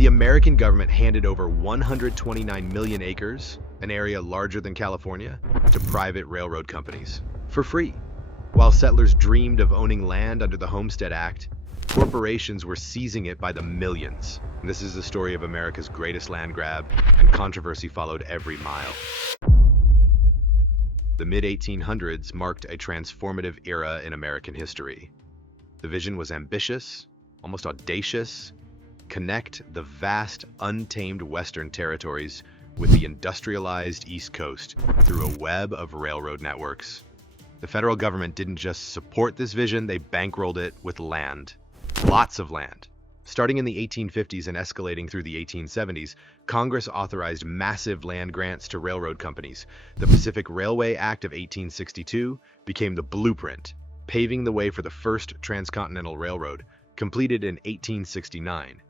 The American government handed over 129 million acres, an area larger than California, to private railroad companies for free. While settlers dreamed of owning land under the Homestead Act, corporations were seizing it by the millions. This is the story of America's greatest land grab, and controversy followed every mile. The mid-1800s marked a transformative era in American history. The vision was ambitious, almost audacious: connect the vast, untamed Western territories with the industrialized East Coast through a web of railroad networks. The federal government didn't just support this vision, they bankrolled it with land. Lots of land. Starting in the 1850s and escalating through the 1870s, Congress authorized massive land grants to railroad companies. The Pacific Railway Act of 1862 became the blueprint, paving the way for the first Transcontinental Railroad, completed in 1869.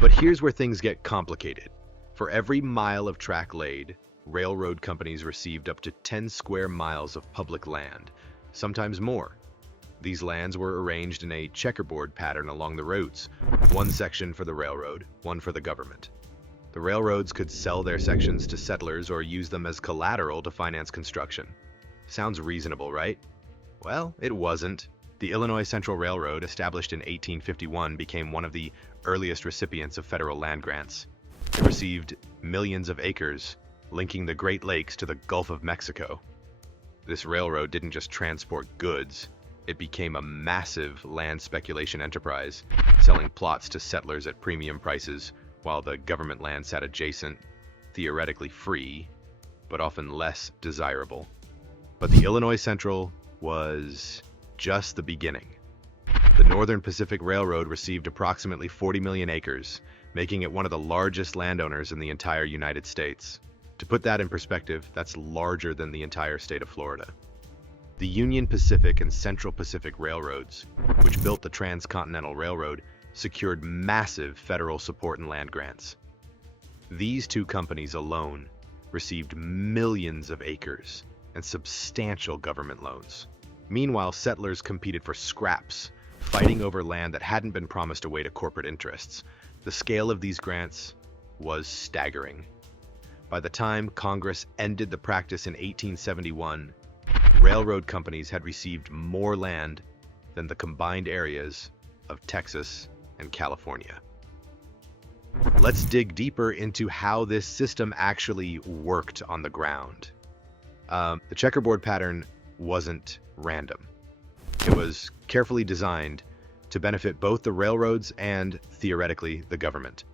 But here's where things get complicated. For every mile of track laid, railroad companies received up to 10 square miles of public land, sometimes more. These lands were arranged in a checkerboard pattern along the routes, one section for the railroad, one for the government. The railroads could sell their sections to settlers or use them as collateral to finance construction. Sounds reasonable, right? Well, it wasn't. The Illinois Central Railroad, established in 1851, became one of the earliest recipients of federal land grants. It received millions of acres, linking the Great Lakes to the Gulf of Mexico. This railroad didn't just transport goods, it became a massive land speculation enterprise, selling plots to settlers at premium prices, while the government land sat adjacent, theoretically free, but often less desirable. But the Illinois Central was just the beginning. The Northern Pacific Railroad received approximately 40 million acres, making it one of the largest landowners in the entire United States. To put that in perspective, that's larger than the entire state of Florida. The Union Pacific and Central Pacific Railroads, which built the Transcontinental Railroad, secured massive federal support and land grants. These two companies alone received millions of acres and substantial government loans. Meanwhile, settlers competed for scraps, fighting over land that hadn't been promised away to corporate interests. The scale of these grants was staggering. By the time Congress ended the practice in 1871, railroad companies had received more land than the combined areas of Texas and California. Let's dig deeper into how this system actually worked on the ground. The checkerboard pattern wasn't random. It was carefully designed to benefit both the railroads and, theoretically, the government.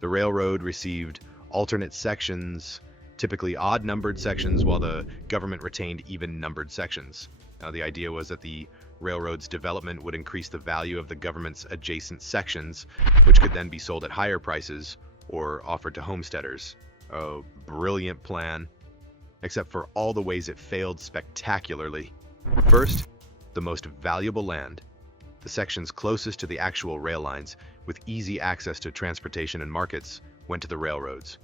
The railroad received alternate sections, typically odd-numbered sections, while the government retained even-numbered sections. Now, the idea was that the railroad's development would increase the value of the government's adjacent sections, which could then be sold at higher prices or offered to homesteaders. A brilliant plan, except for all the ways it failed spectacularly. First, the most valuable land, the sections closest to the actual rail lines, with easy access to transportation and markets, went to the railroads.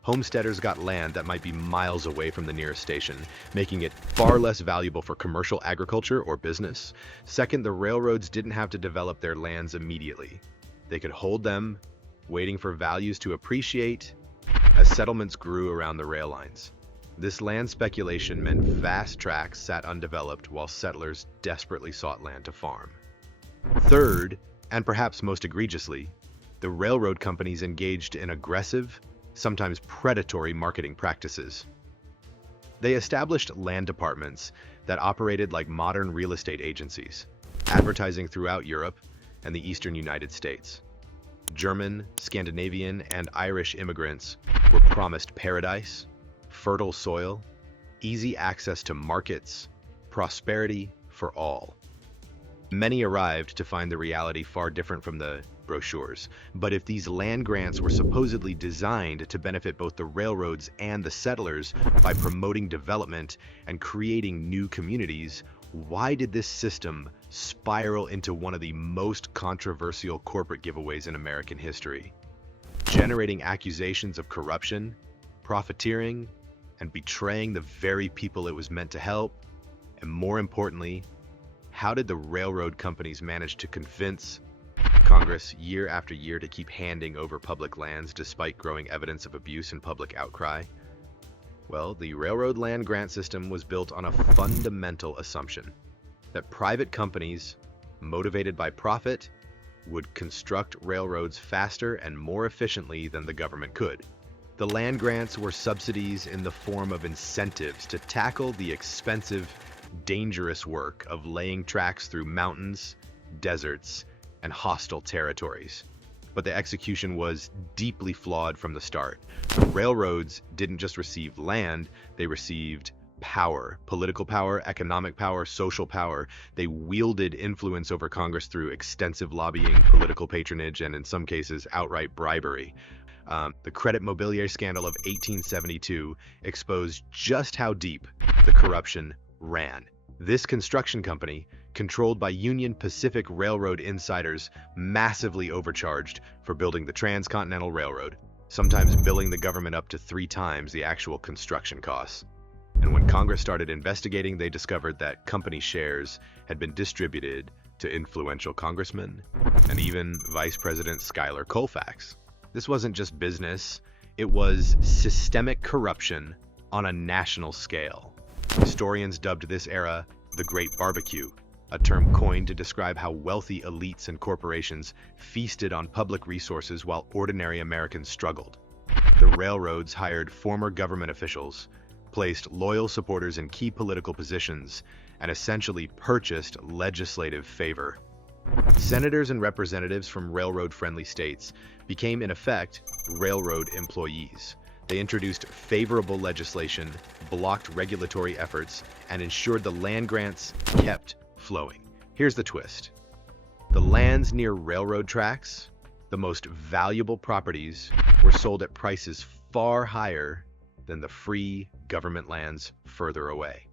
Homesteaders got land that might be miles away from the nearest station, making it far less valuable for commercial agriculture or business. Second, the railroads didn't have to develop their lands immediately. They could hold them, waiting for values to appreciate as settlements grew around the rail lines. This land speculation meant vast tracts sat undeveloped while settlers desperately sought land to farm. Third, and perhaps most egregiously, the railroad companies engaged in aggressive, sometimes predatory marketing practices. They established land departments that operated like modern real estate agencies, advertising throughout Europe and the eastern United States. German, Scandinavian, and Irish immigrants were promised paradise, fertile soil, easy access to markets, prosperity for all. Many arrived to find the reality far different from the brochures. But if these land grants were supposedly designed to benefit both the railroads and the settlers by promoting development and creating new communities, why did this system spiral into one of the most controversial corporate giveaways in American history, generating accusations of corruption, profiteering, and betraying the very people it was meant to help? And more importantly, how did the railroad companies manage to convince Congress year after year to keep handing over public lands despite growing evidence of abuse and public outcry? Well, the railroad land grant system was built on a fundamental assumption that private companies, motivated by profit, would construct railroads faster and more efficiently than the government could. The land grants were subsidies in the form of incentives to tackle the expensive, dangerous work of laying tracks through mountains, deserts, and hostile territories. But the execution was deeply flawed from the start. The railroads didn't just receive land, they received power, political power, economic power, social power. They wielded influence over Congress through extensive lobbying, political patronage, and in some cases, outright bribery. The credit mobilier scandal of 1872 exposed just how deep the corruption ran. This construction company, controlled by Union Pacific Railroad insiders, massively overcharged for building the Transcontinental Railroad, sometimes billing the government up to 3 times the actual construction costs. And when Congress started investigating, they discovered that company shares had been distributed to influential congressmen and even Vice President Schuyler Colfax. This wasn't just business, it was systemic corruption on a national scale. Historians dubbed this era the Great Barbecue, a term coined to describe how wealthy elites and corporations feasted on public resources while ordinary Americans struggled. The railroads hired former government officials, placed loyal supporters in key political positions, and essentially purchased legislative favor. Senators and representatives from railroad-friendly states became, in effect, railroad employees. They introduced favorable legislation, blocked regulatory efforts, and ensured the land grants kept flowing. Here's the twist. The lands near railroad tracks, the most valuable properties, were sold at prices far higher than the free government lands further away.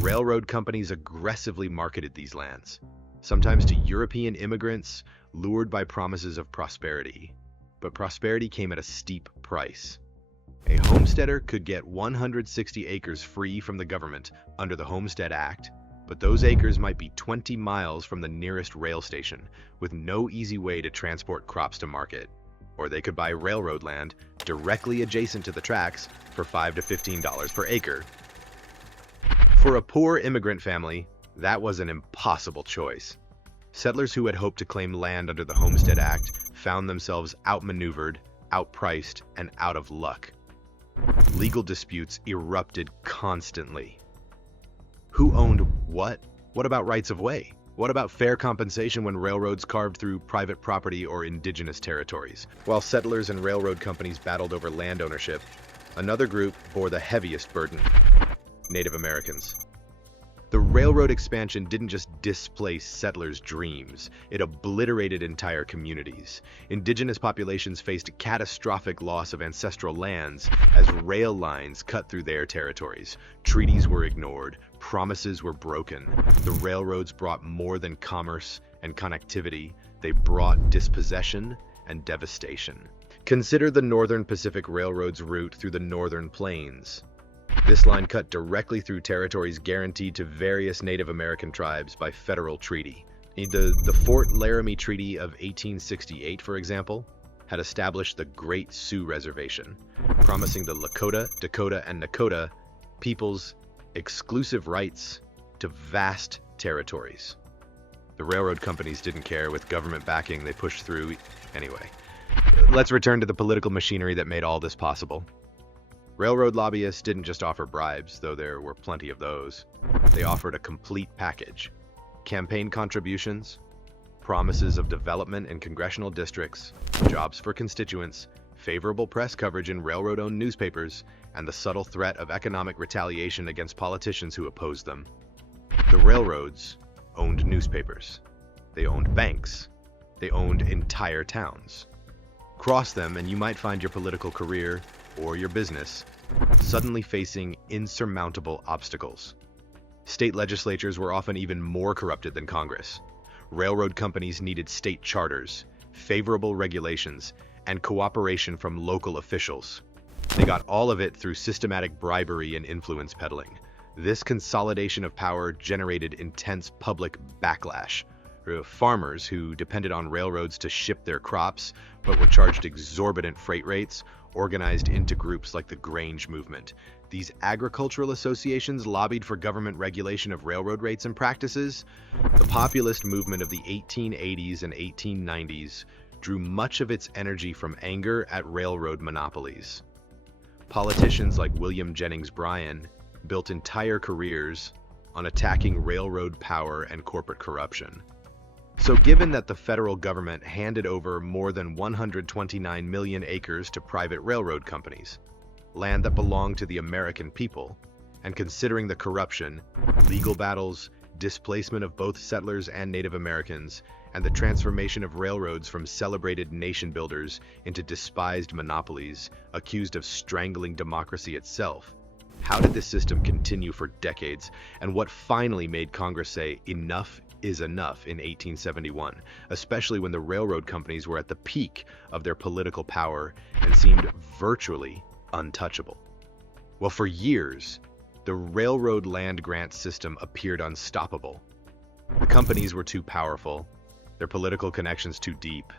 Railroad companies aggressively marketed these lands, sometimes to European immigrants lured by promises of prosperity. But prosperity came at a steep price. A homesteader could get 160 acres free from the government under the Homestead Act, but those acres might be 20 miles from the nearest rail station, with no easy way to transport crops to market. Or they could buy railroad land directly adjacent to the tracks for $5 to $15 per acre. For a poor immigrant family, that was an impossible choice. Settlers who had hoped to claim land under the Homestead Act found themselves outmaneuvered, outpriced, and out of luck. Legal disputes erupted constantly. Who owned what? What about rights of way? What about fair compensation when railroads carved through private property or indigenous territories? While settlers and railroad companies battled over land ownership, another group bore the heaviest burden: Native Americans. The railroad expansion didn't just displace settlers' dreams, it obliterated entire communities. Indigenous populations faced catastrophic loss of ancestral lands as rail lines cut through their territories. Treaties were ignored, promises were broken. The railroads brought more than commerce and connectivity, they brought dispossession and devastation. Consider the Northern Pacific Railroad's route through the Northern Plains. This line cut directly through territories guaranteed to various Native American tribes by federal treaty. The Fort Laramie Treaty of 1868, for example, had established the Great Sioux Reservation, promising the Lakota, Dakota, and Nakota peoples exclusive rights to vast territories. The railroad companies didn't care. With government backing, they pushed through anyway. Let's return to the political machinery that made all this possible. Railroad lobbyists didn't just offer bribes, though there were plenty of those. They offered a complete package: campaign contributions, promises of development in congressional districts, jobs for constituents, favorable press coverage in railroad-owned newspapers, and the subtle threat of economic retaliation against politicians who opposed them. The railroads owned newspapers. They owned banks. They owned entire towns. Cross them and you might find your political career or your business suddenly facing insurmountable obstacles. State legislatures were often even more corrupted than Congress. Railroad companies needed state charters, favorable regulations, and cooperation from local officials. They got all of it through systematic bribery and influence peddling. This consolidation of power generated intense public backlash. Farmers who depended on railroads to ship their crops but were charged exorbitant freight rates organized into groups like the Grange Movement. These agricultural associations lobbied for government regulation of railroad rates and practices. The populist movement of the 1880s and 1890s drew much of its energy from anger at railroad monopolies. Politicians like William Jennings Bryan built entire careers on attacking railroad power and corporate corruption. So given that the federal government handed over more than 129 million acres to private railroad companies, land that belonged to the American people, and considering the corruption, legal battles, displacement of both settlers and Native Americans, and the transformation of railroads from celebrated nation builders into despised monopolies accused of strangling democracy itself, how did this system continue for decades, and what finally made Congress say enough is enough in 1871, especially when the railroad companies were at the peak of their political power and seemed virtually untouchable? Well, for years, the railroad land grant system appeared unstoppable. The companies were too powerful, their political connections too deep.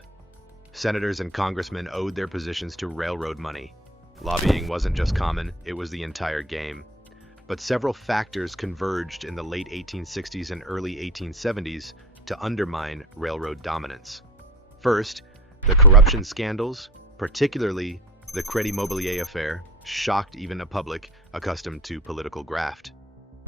Senators and congressmen owed their positions to railroad money. Lobbying wasn't just common, it was the entire game. But several factors converged in the late 1860s and early 1870s to undermine railroad dominance. First, the corruption scandals, particularly the Crédit Mobilier affair, shocked even a public accustomed to political graft.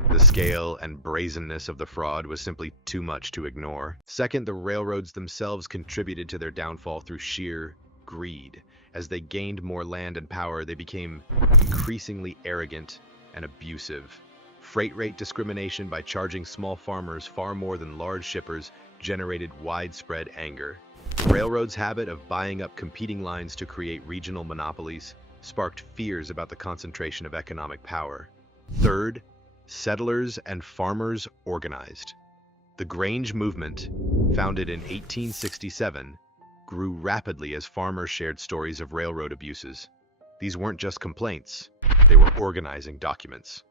The scale and brazenness of the fraud was simply too much to ignore. Second, the railroads themselves contributed to their downfall through sheer greed. As they gained more land and power, they became increasingly arrogant and abusive. Freight rate discrimination by charging small farmers far more than large shippers generated widespread anger. The railroad's habit of buying up competing lines to create regional monopolies sparked fears about the concentration of economic power. Third, settlers and farmers organized. The Grange movement, founded in 1867, grew rapidly as farmers shared stories of railroad abuses. These weren't just complaints, they were organizing documents.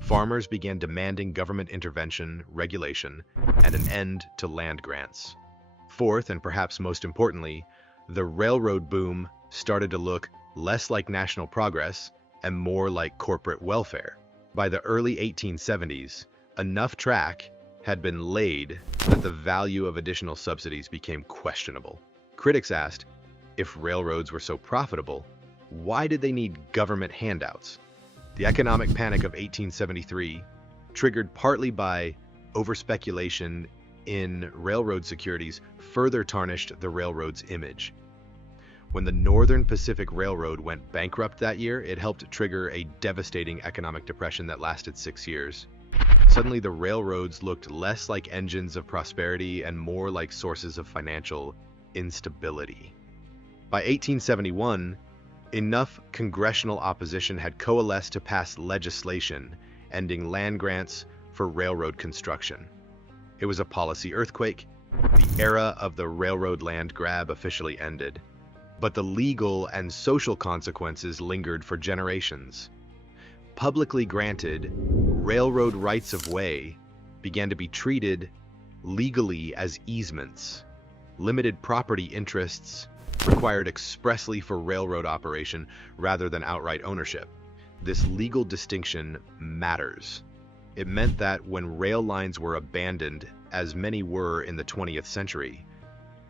Farmers began demanding government intervention, regulation, and an end to land grants. Fourth, and perhaps most importantly, the railroad boom started to look less like national progress and more like corporate welfare. By the early 1870s, enough track had been laid that the value of additional subsidies became questionable. Critics asked, if railroads were so profitable, why did they need government handouts? The economic panic of 1873, triggered partly by overspeculation in railroad securities, further tarnished the railroad's image. When the Northern Pacific Railroad went bankrupt that year, it helped trigger a devastating economic depression that lasted 6 years. Suddenly, the railroads looked less like engines of prosperity and more like sources of financial instability. By 1871, enough congressional opposition had coalesced to pass legislation ending land grants for railroad construction. It was a policy earthquake. The era of the railroad land grab officially ended. But the legal and social consequences lingered for generations. Publicly granted railroad rights of way began to be treated legally as easements. Limited property interests required expressly for railroad operation rather than outright ownership. This legal distinction matters. It meant that when rail lines were abandoned, as many were in the 20th century,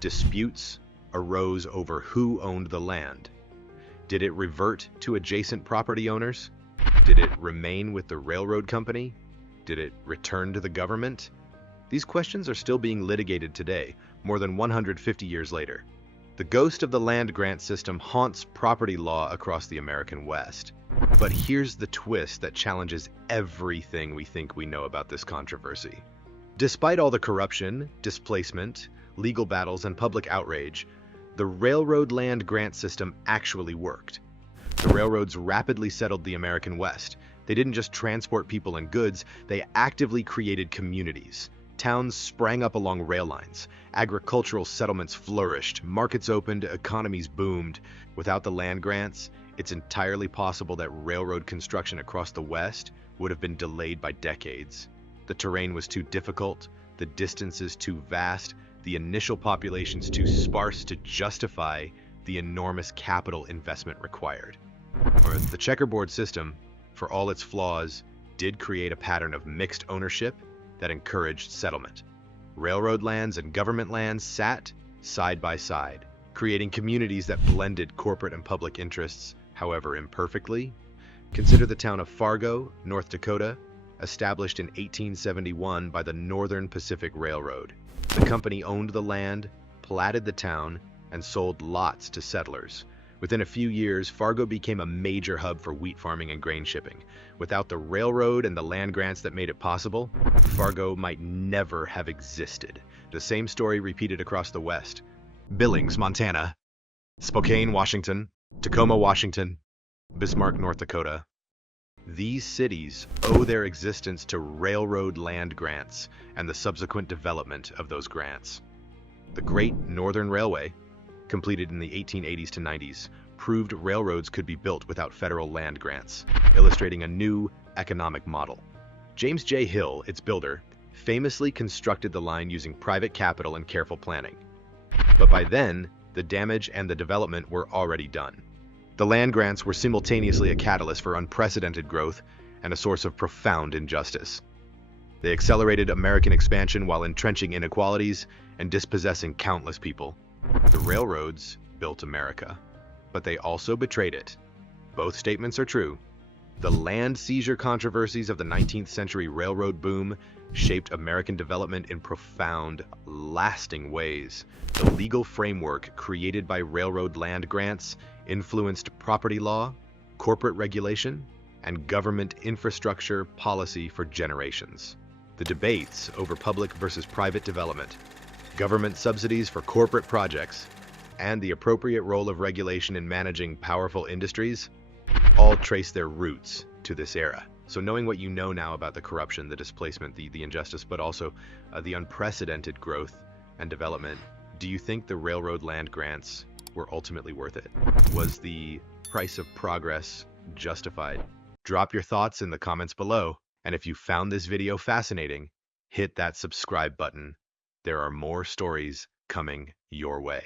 disputes arose over who owned the land. Did it revert to adjacent property owners? Did it remain with the railroad company? Did it return to the government? These questions are still being litigated today, more than 150 years later. The ghost of the land grant system haunts property law across the American West. But here's the twist that challenges everything we think we know about this controversy. Despite all the corruption, displacement, legal battles, and public outrage, the railroad land grant system actually worked. The railroads rapidly settled the American West. They didn't just transport people and goods, they actively created communities. Towns sprang up along rail lines. Agricultural settlements flourished. Markets opened. Economies boomed. Without the land grants, it's entirely possible that railroad construction across the West would have been delayed by decades. The terrain was too difficult. the distances too vast, the initial populations too sparse to justify the enormous capital investment required. Or the checkerboard system, for all its flaws, did create a pattern of mixed ownership that encouraged settlement. Railroad lands and government lands sat side by side, creating communities that blended corporate and public interests, however imperfectly. Consider the town of Fargo, North Dakota, established in 1871 by the Northern Pacific Railroad. The company owned the land, platted the town, and sold lots to settlers. Within a few years, Fargo became a major hub for wheat farming and grain shipping. Without the railroad and the land grants that made it possible, Fargo might never have existed. The same story repeated across the West. Billings, Montana, Spokane, Washington, Tacoma, Washington, Bismarck, North Dakota. These cities owe their existence to railroad land grants and the subsequent development of those grants. The Great Northern Railway, completed in the 1880s to 90s, proved railroads could be built without federal land grants, illustrating a new economic model. James J. Hill, its builder, famously constructed the line using private capital and careful planning. But by then, the damage and the development were already done. The land grants were simultaneously a catalyst for unprecedented growth and a source of profound injustice. They accelerated American expansion while entrenching inequalities and dispossessing countless people. The railroads built America, but they also betrayed it. Both statements are true. The land seizure controversies of the 19th century railroad boom shaped American development in profound, lasting ways. The legal framework created by railroad land grants influenced property law, corporate regulation, and government infrastructure policy for generations. The debates over public versus private development, government subsidies for corporate projects, and the appropriate role of regulation in managing powerful industries all trace their roots to this era. So knowing what you know now about the corruption, the displacement, the injustice, but also the unprecedented growth and development, do you think the railroad land grants were ultimately worth it? Was the price of progress justified? Drop your thoughts in the comments below. And if you found this video fascinating, hit that subscribe button. There are more stories coming your way.